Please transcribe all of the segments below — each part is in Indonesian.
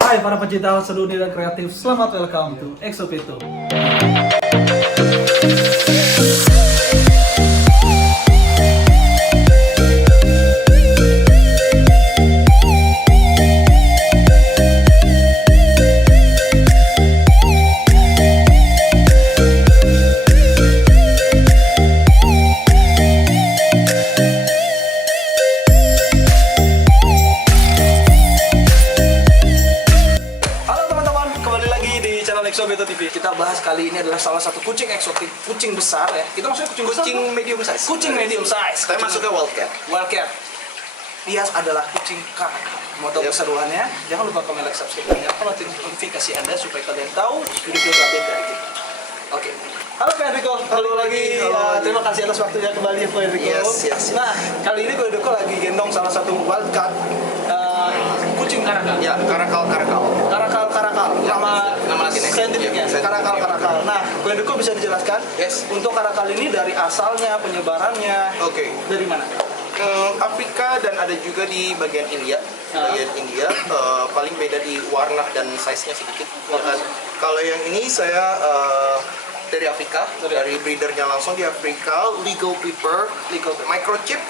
Hai para pecinta sedunia dan kreatif, selamat welcome to Exopito. Exopito TV. Kita bahas kali ini adalah salah satu kucing eksotik, kucing besar ya. Kita maksudnya kucing medium size. Kucing medium size. Saya masuknya wildcat. Wildcat. Dia adalah kucing kak. Mau tahu keseruannya? Jangan lupa komen, like, subscribe, dan nyalakan notifikasi Anda supaya kalian tahu video update dari kita. Oke. Halo Pak Enrico, halo lagi. Terima kasih atas waktunya kembali ya Pak Enrico. Yes. Nah, kali ini Pak Enrico lagi gendong salah satu wildcat, kucing karakal. Ya, karakal. Ya, nama saintifiknya. Ya, Karakal. Nah, Pak Enrico bisa dijelaskan? Yes. Untuk karakal ini dari asalnya, penyebarannya, Oke. dari mana? Afrika dan ada juga di bagian India. Paling beda di warna dan size-nya sedikit. Ya kan? Kalau yang ini saya dari Afrika, dari breedernya langsung di Afrika, legal paper, microchip,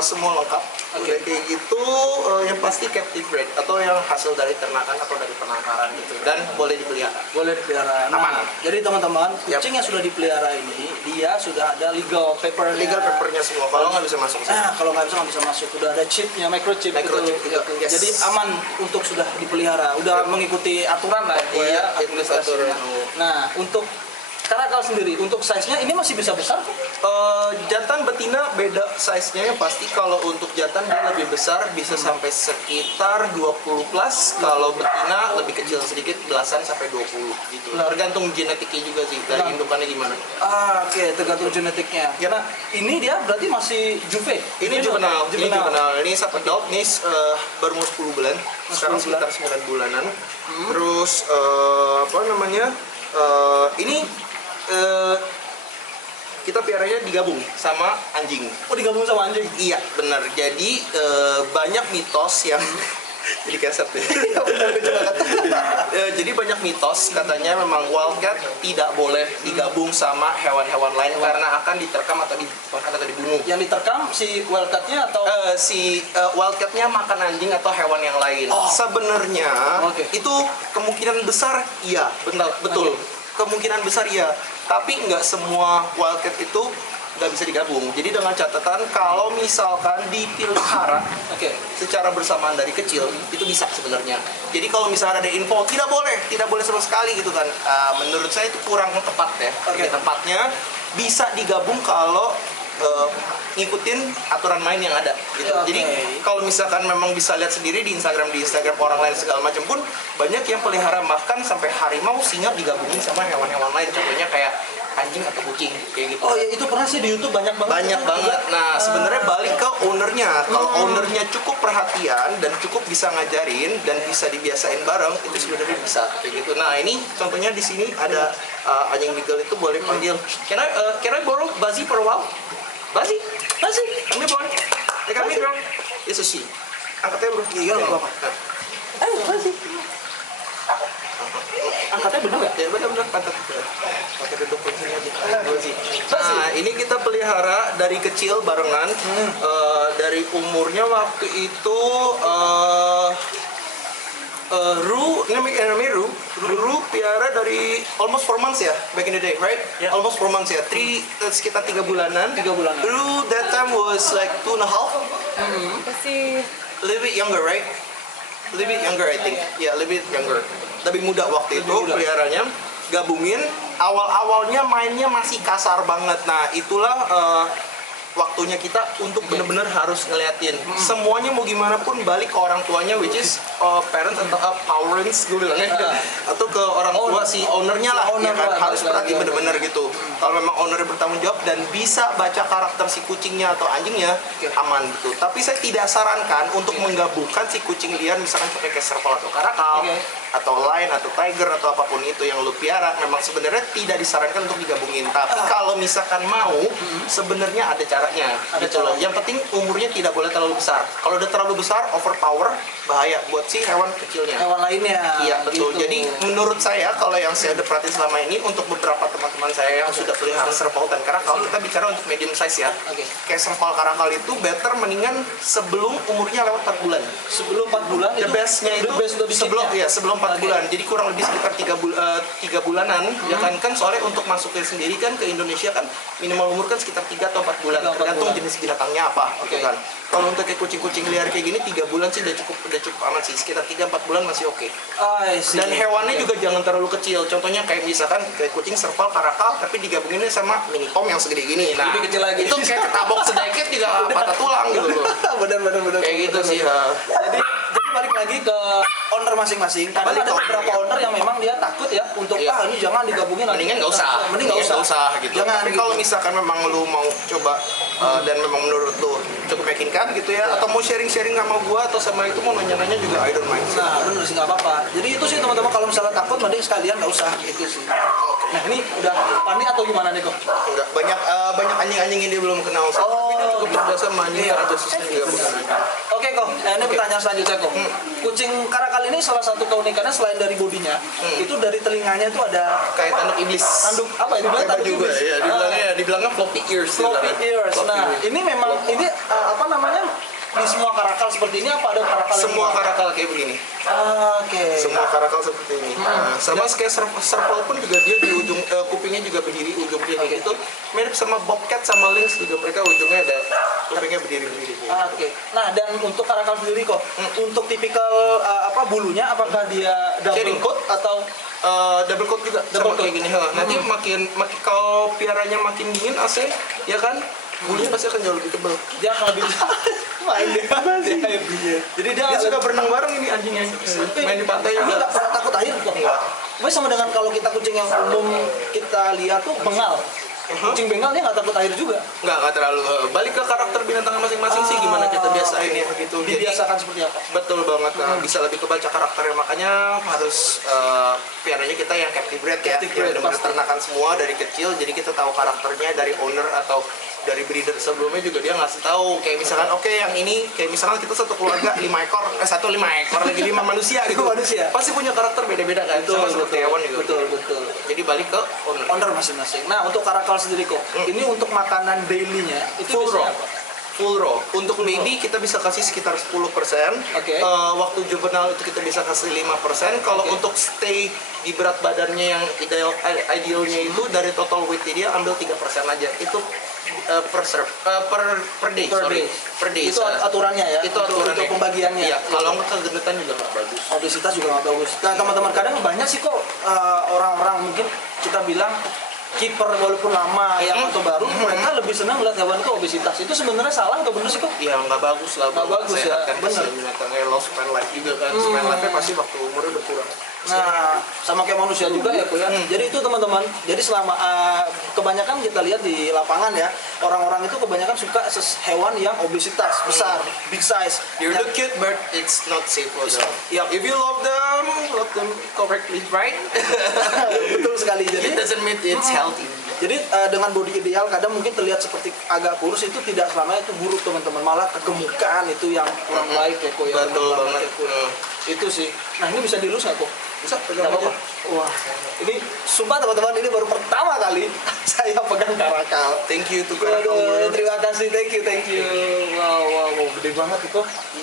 semua lengkap. Udah kayak gitu, yang pasti captive bred atau yang hasil dari ternakan atau dari penangkaran gitu, dan boleh dipelihara. Boleh dipelihara. Nah, Aman. jadi teman-teman, kucing yang sudah dipelihara ini, dia sudah ada legal paper. Legal papernya semua, kalau nggak bisa masuk sih. Nah, kalau nggak bisa masuk. Udah ada chipnya, microchip Microchip gitu. gitu, yes. Jadi aman untuk sudah dipelihara. Udah mengikuti aturan lah ya, Iya, administrasinya. aturan. Nah, untuk karakal sendiri, untuk size-nya ini masih bisa besar kok. Jantan betina beda size-nya ya pasti. Kalau untuk jantan dia lebih besar, bisa sampai sekitar 20 plus. Kalau betina lebih kecil sedikit, belasan sampai 20 gitu. Tergantung genetiknya juga sih, dari indukannya gimana. Oke, tergantung genetiknya. Ya. Nah, ini dia berarti masih juve. Ini juvenile. Ini satu adult, ini baru mau 10 bulan. Sekarang 10 bulan. sekitar 9 bulanan. Terus ini kita piaranya digabung sama anjing. Oh, digabung sama anjing? Iya, benar. Jadi banyak mitos yang jadi keset deh. Jadi banyak mitos katanya memang wildcat tidak boleh digabung sama hewan-hewan lain karena akan diterkam atau dibunuh. Yang diterkam si wildcat-nya atau Wildcat-nya makan anjing atau hewan yang lain. Sebenarnya itu kemungkinan besar iya, betul. Kemungkinan besar iya, tapi nggak semua wildcat itu nggak bisa digabung. Jadi dengan catatan kalau misalkan dipelihara secara bersamaan dari kecil itu bisa sebenarnya. Jadi kalau misalnya ada info tidak boleh sama sekali gitu kan, menurut saya itu kurang tepat ya. Tempatnya bisa digabung kalau ngikutin aturan main yang ada gitu. Jadi kalau misalkan memang bisa lihat sendiri di Instagram orang lain segala macam pun banyak yang pelihara, bahkan sampai harimau, singa digabungin sama hewan-hewan lain, contohnya kayak anjing atau kucing kayak gitu. Oh ya, itu pernah sih di YouTube banyak banget. Nah, sebenarnya balik ke ownernya. Kalau ownernya cukup perhatian dan cukup bisa ngajarin dan bisa dibiasain bareng, itu sebenarnya bisa kayak gitu. Nah, ini contohnya di sini ada anjing beagle itu boleh panggil. Can I borrow Bazi for a while? Bazi, come here boy. Come here bro. It's a she. Angkatnya bro. Iya, nggak apa-apa. Ayo, Bazi. Angkatnya bener nggak? Ya bener pantat. Pakai duduk kuncinya aja. Nah, ini kita pelihara dari kecil barengan. Dari umurnya waktu itu namanya Ru piara dari almost 4 months ya, back in the day, right? Yeah. Almost 4 months ya, sekitar 3 bulanan. Ru that time was like 2.5. A little bit younger, right? A little bit younger, I think. Yeah, a little bit younger. Lebih muda waktu itu peliharanya. Gabungin, awal-awalnya mainnya masih kasar banget. Nah, itulah waktunya kita untuk benar-benar harus ngeliatin semuanya, mau gimana pun balik ke orang tuanya, which is parents atau parents gue bilangnya, atau ke orang tua si ownernya lah, ya kan, harus perhatiin bener-bener gitu. Kalau memang ownernya bertanggung jawab dan bisa baca karakter si kucingnya atau anjingnya, aman gitu. Tapi saya tidak sarankan untuk menggabungkan si kucing liar, misalkan pakai serval atau karakal atau lion atau tiger atau apapun itu yang lu piara. Memang sebenarnya tidak disarankan untuk digabungin. Tapi kalau misalkan mau, sebenarnya ada cara caranya. Ada Gitu loh. caranya. Yang penting umurnya tidak boleh terlalu besar. Kalau udah terlalu besar, overpower, bahaya buat si hewan kecilnya. Hewan lainnya. Iya betul. gitu. Jadi menurut saya kalau yang saya udah perhatiin selama ini untuk beberapa teman-teman saya yang sudah pelihara serval dan karakal, kita bicara untuk medium size ya. Oke. Kayak serval karakal itu better mendingan sebelum umurnya lewat 4 bulan. Sebelum 4 bulan The bestnya itu sebelum sebelum 4 Oke. bulan. Jadi kurang lebih sekitar 3 bulanan ya kan soalnya untuk masuknya sendiri kan ke Indonesia kan minimal umur kan sekitar 3 atau 4 bulan 3 atau 4 tergantung bulan. jenis binatangnya apa gitu Oke. kan. Kalau untuk kayak kucing-kucing liar kayak gini 3 bulan sih udah cukup aman sih, sekitar 3-4 bulan masih oke. I see. Dan hewannya juga jangan terlalu kecil. Contohnya kayak misalkan kayak kucing serval karakal tapi digabunginnya sama mini pom yang segede gini. Nah, Lebih kecil lagi. itu kayak ketabok sedikit juga patah tulang gitu loh. benar. Kayak gitu sih. Ha. Jadi balik lagi ke owner masing-masing. Kadang Balik ada ke beberapa owner, owner yang memang dia takut ya untuk Iya. ini jangan digabungin. Mendingan nggak usah, Mending nggak usah. gitu. Jangan. Tapi gitu. kalau misalkan memang lu mau coba dan memang menurut lu cukup meyakinkan gitu ya, atau mau sharing-sharing sama gua atau sama itu mau nanya-nanya juga I don't mind. Nah, bener sih nggak apa-apa. Jadi itu sih teman-teman kalau misalnya takut mending sekalian nggak usah gitu sih. Nah ini udah panik atau gimana nih kok? Enggak banyak anjing-anjing yang dia belum kenal sih. Oh, Tapi dia cukup gitu. terbiasa sama anjing Iya. yang ada sistem juga bukan. Oke kok, ini pertanyaan selanjutnya kok. Kucing karakal ini salah satu keunikannya selain dari bodinya, itu dari telinganya itu ada Kayak tanduk iblis. tanduk apa ya? Dibilang Hebat tanduk juga iblis. ya, dibilangnya floppy ears. Floppy ears. Floppy Nah, ears. ini memang ini apa namanya? Di semua karakal seperti ini apa ada karakal yang Semua gimana? karakal kayak begini. Oke. Semua karakal seperti ini. Nah, sama kayak serval pun juga dia di ujung kupingnya juga berdiri ujungnya kayak Oke. gitu. Mirip sama bobcat sama lynx juga mereka ujungnya ada kupingnya berdiri-berdiri. Oke. Nah, dan untuk karakal sendiri kok, untuk tipikal apa bulunya apakah dia double Shading. coat atau Double coat juga Double sama kayak gini. Ha. Nanti makin kalau piaranya makin dingin AC ya kan bulunya pasti akan jauh lebih tebal. dia akan lebih main dia? Jadi dia Dia suka berenang bareng ini anjingnya. Main di pantai Dia juga. nggak pernah takut air kok. Enggak. Pokoknya sama dengan kalau kita kucing yang umum kita lihat tuh bengal. Kucing bengal dia nggak takut air juga. Nggak terlalu. Balik ke karakter binatang masing-masing sih gimana kita biasain ya gitu. Jadi Dibiasakan seperti apa? betul banget, bisa lebih kebaca karakternya, makanya harus piaranya kita yang captive breed ya, Captive breed, yang benar pasti. ternakan semua dari kecil, jadi kita tahu karakternya dari owner atau dari breeder sebelumnya juga dia ngasih tahu kayak misalkan oke yang ini kayak misalkan kita satu keluarga 5 ekor lagi 5 manusia gitu Manusia. pasti punya karakter beda-beda kan sama seperti hewan juga betul. jadi balik ke owner. Owner masing-masing. Nah, untuk karakal sendiri kok, ini untuk makanan daily-nya itu Full biasanya raw. apa? Full raw. Untuk baby kita bisa kasih sekitar 10%. Oke. Waktu juvenile itu kita bisa kasih 5%. Kalau Oke. untuk stay di berat badannya yang idealnya itu dari total weight dia ambil 3% aja. Itu per day. Per day. Per day. Itu aturannya ya? Itu Untuk aturannya. pembagiannya? Iya. Kalau nggak kegendetan juga nggak bagus. Obesitas juga nggak bagus. Nah, teman-teman kadang banyak sih kok orang-orang mungkin kita bilang kiper walaupun lama yang atau baru mereka lebih senang lihat hewan itu obesitas. Itu sebenarnya salah atau benar sih kok? Ya nggak bagus lah. Nggak bagus sehat ya, kan. bener. Kasihan binatangnya low span life juga kan. Span life-nya pasti waktu umurnya berkurang. Nah, sama kayak manusia juga ya, kok ya. Jadi itu teman-teman. Jadi selama kebanyakan kita lihat di lapangan ya, orang-orang itu kebanyakan suka hewan yang obesitas besar, big size. You Yang- look cute, but it's not safe for them. Yep. If you love them correctly, right? Betul sekali. Jadi It doesn't mean it's healthy. Jadi dengan body ideal kadang mungkin terlihat seperti agak kurus itu tidak selamanya itu buruk teman-teman, malah kegemukan itu yang kurang baik ya kok ya. Betul Kurang banget. baik, ya, kok. Itu sih. Nah ini bisa dilus nggak kok? Bisa Nggak pegang apa-apa. aja. Wah, ini sumpah teman-teman ini baru pertama kali saya pegang karakal. Thank you to Aduh, terima kasih, thank you. Wow, gede banget itu.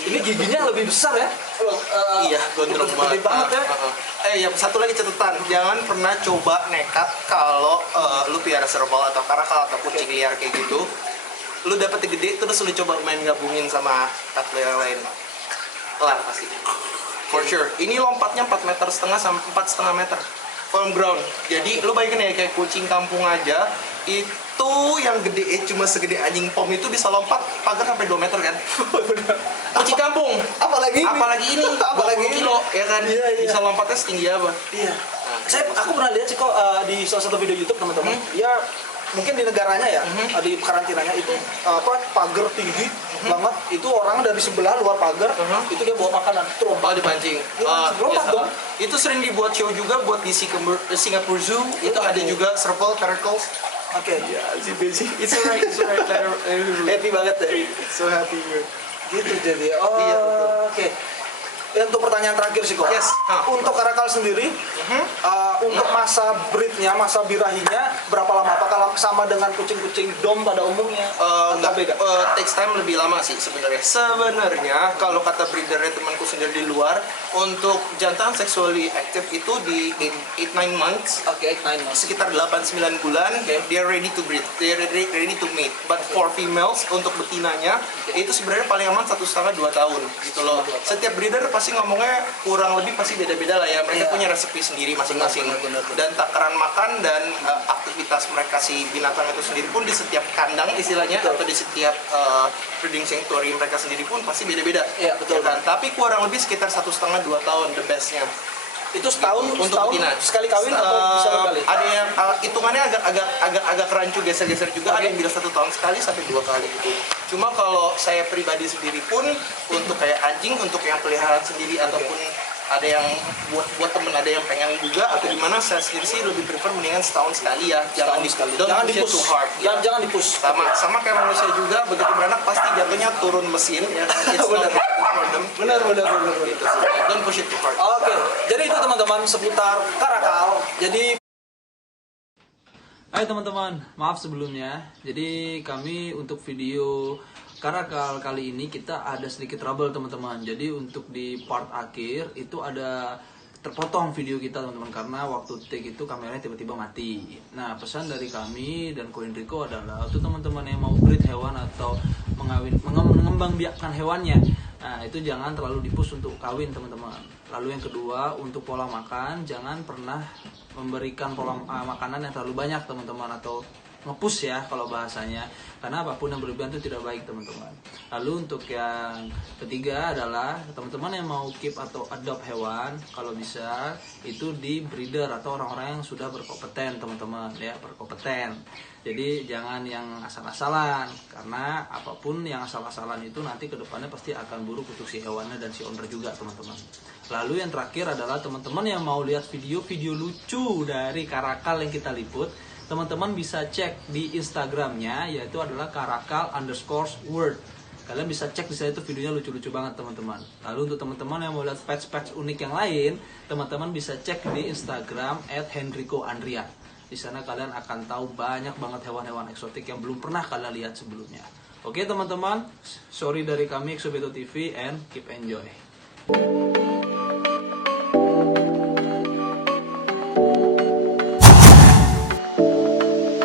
Ini giginya lebih besar ya? Iya, gondrong Gede banget. banget ya. Ya satu lagi catatan, jangan pernah coba nekat kalau lu piara serval atau karakal atau kucing liar kayak gitu. Lu dapet gede terus lu coba main gabungin sama tatlo yang lain. Kelar pasti. For sure. Ini lompatnya 4,5 meter sampai 4,5 meter. From ground. Jadi lu bayangin ya kayak kucing kampung aja itu yang gede cuma segede anjing pom itu bisa lompat pagar sampai 2 meter kan. Kucing kampung. Apalagi ini. Apalagi kilo ya kan. Iya. Bisa lompatnya setinggi apa? Iya. Aku pernah lihat sih kok di salah satu video YouTube teman-teman. Dia mungkin di negaranya ya, di karantinanya itu pagar tinggi banget. Itu orang dari sebelah luar pagar itu dia bawa makanan. Tuh Oh dipancing. lompat dong. Itu sering dibuat show juga buat di Singapore Zoo. Itu ada juga serval, karakal. Oke. Ya, si Besi. It's alright. Happy banget deh. So happy bro. Gitu jadi. Oh, Iya, betul. oke. Untuk pertanyaan terakhir sih kok. Yes. Untuk karakal sendiri, untuk masa breednya, masa birahinya berapa lama? Apakah sama dengan kucing-kucing dom pada umumnya? Atau beda? Takes time lebih lama sih sebenarnya. Sebenarnya kalau kata breedernya temanku sendiri di luar, untuk jantan sexually active itu di 8-9 months, Oke, 9 months. sekitar 8-9 bulan, Okay. they are ready to breed, they are ready to mate. But for females, untuk betinanya, itu sebenarnya paling aman 1,5-2 tahun gitu loh. Setiap breeder pasti ngomongnya kurang lebih pasti beda-beda lah ya. Mereka Iya. punya resepi sendiri masing-masing. Benar. Dan takaran makan dan aktivitas mereka si binatang itu sendiri pun di setiap kandang istilahnya, Betul. atau di setiap breeding sanctuary mereka sendiri pun pasti beda-beda. Iya, betul. Ya kan? Tapi kurang lebih sekitar 1,5-2 tahun the bestnya. Itu setahun betina. sekali kawin atau bisa berkali? Ada yang hitungannya agak rancu geser-geser juga. Ada yang bilang 1 tahun sekali sampai 2 kali gitu. Cuma kalau saya pribadi sendiri pun untuk kayak anjing, untuk yang peliharaan sendiri ataupun ada yang buat temen ada yang pengen juga atau gimana, saya sendiri sih lebih prefer mendingan setahun sekali ya. Jangan Sekali. don't Jangan push it dipus. too hard. Ya. Jangan dipus. Sama kayak manusia juga, begitu beranak pasti jatuhnya turun mesin ya. It's not Benar. good for them. Benar. Gitu sih. Don't push it too hard. Oke, jadi itu teman-teman seputar karakal. Jadi Hai teman-teman, maaf sebelumnya. Jadi kami untuk video karakal kali ini kita ada sedikit trouble teman-teman. Jadi untuk di part akhir itu ada terpotong video kita teman-teman karena waktu take itu kameranya tiba-tiba mati. Nah pesan dari kami dan Ko Enrico adalah untuk teman-teman yang mau breed hewan atau mengembang biakkan hewannya, nah itu jangan terlalu dipush untuk kawin teman-teman. Lalu yang kedua untuk pola makan, jangan pernah memberikan pola makanan yang terlalu banyak teman-teman, atau nge-push ya kalau bahasanya, karena apapun yang berlebihan itu tidak baik teman-teman. Lalu untuk yang ketiga adalah teman-teman yang mau keep atau adopt hewan, kalau bisa itu di breeder atau orang-orang yang sudah berkompeten teman-teman ya, berkompeten. Jadi jangan yang asal-asalan, karena apapun yang asal-asalan itu nanti kedepannya pasti akan buruk untuk si hewannya dan si owner juga teman-teman. Lalu yang terakhir adalah teman-teman yang mau lihat video-video lucu dari karakal yang kita liput, teman-teman bisa cek di Instagramnya, yaitu adalah karakal_word. Kalian bisa cek di sana, itu videonya lucu-lucu banget teman-teman. Lalu untuk teman-teman yang mau lihat patch-patch unik yang lain, teman-teman bisa cek di Instagram @henricoandria. Di sana kalian akan tahu banyak banget hewan-hewan eksotik yang belum pernah kalian lihat sebelumnya. Oke teman-teman, sorry dari kami Exobeto TV and keep enjoy.